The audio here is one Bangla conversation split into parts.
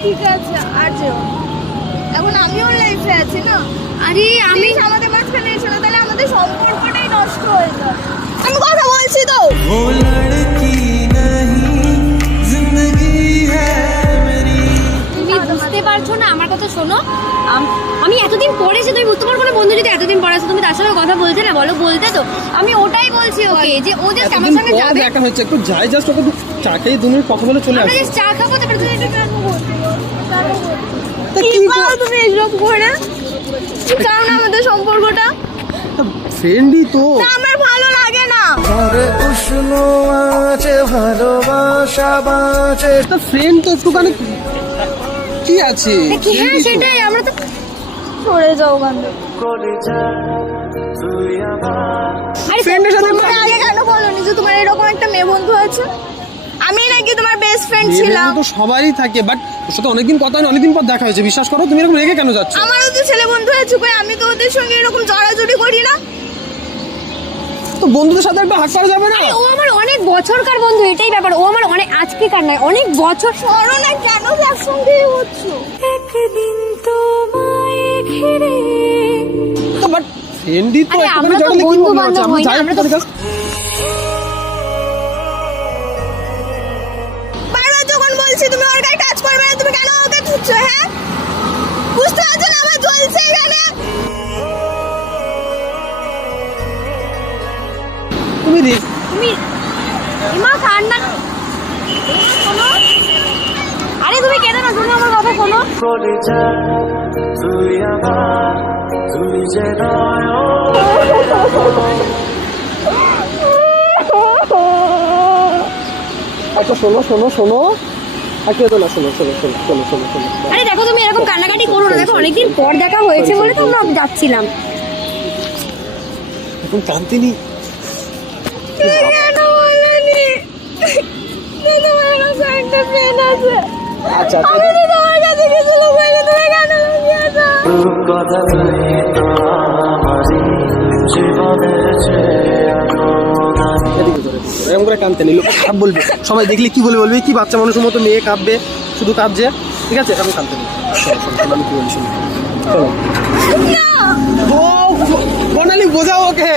ঠিক আছে আর যেও। এখন আমিও লাইফে আছি না? আরে আমি আমাদের মাঝখানে এসে না তাহলে আমাদের সম্পর্কটাই নষ্ট হয়ে যাবে আমি কথা বলছি তো। তুমি বুঝতে পারছ না আমার কথা শোনো। আমি এতদিন পরে এসে তুমি বুঝতে পারব না বন্ধু যদি এতদিন পরে তুমি তার সঙ্গে কথা বলতে না বলো বলতে তো। আমি ওটাই বলছি ওকে যে ও জাস্ট আমার সঙ্গে যাবে দেখা হচ্ছে একটু যাই জাস্ট ওকে চা খেয়ে দু মিনিট কথা বলে চলে আমরা আসি। জাস্ট চা খাব তারপরে তুমি একটু কেন বলছো? কেন তা কি করো তুমি এইসব করে? কারণ আমাদের সম্পর্কটা? ফ্রেন্ডই তো। আমার ভালো লাগে না। ঘরে উষ্ণ আছে ভালোবাসা বাঁচে। তা ফ্রেন্ড তো একটুখানি কি আছে? কি হ্যাঁ সেটাই আমরা তো সরে যাও করে আরে ফ্রেন্ডের সাথে আগে কেন বলোনি যে তোমার এরকম একটা মেয়ে বন্ধু আছে আমি নাকি তোমার বেস্ট ফ্রেন্ড ছিলাম। তো সবারই থাকে বাট ওর সাথে অনেকদিন কথা হয় অনেকদিন পর দেখা হয়েছে। বিশ্বাস করো তুমি এরকম রেগে কেন যাচ্ছ? আমারও তো ছেলে বন্ধু আছে কই আমি তো ওদের সঙ্গে এরকম জড়াজড়ি করি না। তো বন্ধুদের সাথে একটু হাক করা যাবে না? ও আমার অনেক বছরকার বন্ধু এটাই ব্যাপার। ও আমার অনেক আজকেকার নয় অনেক বছর সরো না কেন একসঙ্গে হচ্ছো? একদিন তোমায় বাট তো আমরা তো বন্ধু বান্ধব হই না, আমরা তো- বারবার যখন বলছি তুমি ওর গায়ে টাচ করবে না তুমি কেন ওকে ছুটছো হ্যাঁ? বুঝতে পারছ না আমার জ্বলছে এখানে। তুমি রে- তুমি ইমা কান্না শোনো। আরে তুমি কেঁদো না শোনো আমার কথা শোনো। তুই আমার যে আচ্ছা শোনো শোনো শোনো। আর কেউ শোনো শোনো শোনো শোনো শোনো শোনো। আরে দেখো তুমি এরকম কান্নাকাটি করো না। দেখো অনেকদিন পর দেখা হয়েছে বলে তো আমরা যাচ্ছিলাম। এখন কান্তিনি। আচ্ছা আচ্ছা। জীবনের। এরকম করে কানতে নিল খারাপ বলবে। সবাই দেখলে কি বলে বলবে? কি বাচ্চা মানুষের মতো মেয়ে কাঁদবে? শুধু কাঁদছে? ঠিক আছে এরকম কানতে আমি কি ও বনালি বোঝাও ওকে।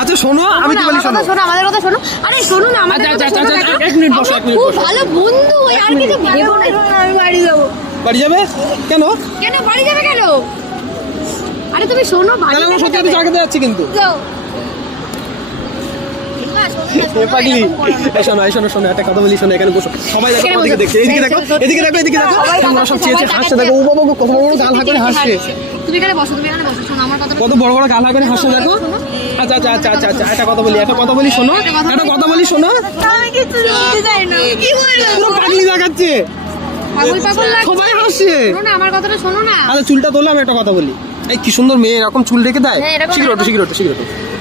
আচ্ছা শোনো আমি কি বলি শোনো। শোনো আমাদের কথা শোনো। আরে শোনো না আমাদের আচ্ছা, কথা আচ্ছা, শোনো আচ্ছা, এক মিনিট বসো, এক মিনিট খুব ভালো বন্ধু ওই আর কিছু ভেবো না আমি বাড়ি যাব। বাড়ি যাবে? কেন? কেন বাড়ি যাবে কেন? তুমি শোনো তাহলে আমরা সত্যি সত্যি যাচ্ছি কিন্তু। পাগলি। শোনো শোনো শোনো একটা কথা বলি শোনো এখানে বসো। সবাই দেখো দেখছে এদিকে দেখো এদিকে দেখো এদিকে দেখো। সবাই সব চেয়েছে হাসছে দেখো ও বাবা কত বড় বড় গাল হাঁ করে হাসছে। তুমি এখানে বসো তুমি এখানে বসো শোনো আমার কথা কত বড় বড় গাল হাঁ করে হাসছে দেখো। আচ্ছা আচ্ছা আচ্ছা আচ্ছা আচ্ছা একটা কথা বলি একটা কথা বলি শোনো একটা কথা বলি শোনো। আমি কিছু শুনতে চাই না। কি বলব পুরো পাগলি দেখাচ্ছে। পাগল পাগল লাগছে। সবাই হাসছে। শোনো না আমার কথাটা শোনো না। আচ্ছা চুলটা তোলে আমি একটা কথা বলি। এই কি সুন্দর মেয়ে এরকম চুল রেখে দেয় শীঘ্র ওঠো, শীঘ্র ওঠো, শীঘ্র ওঠো।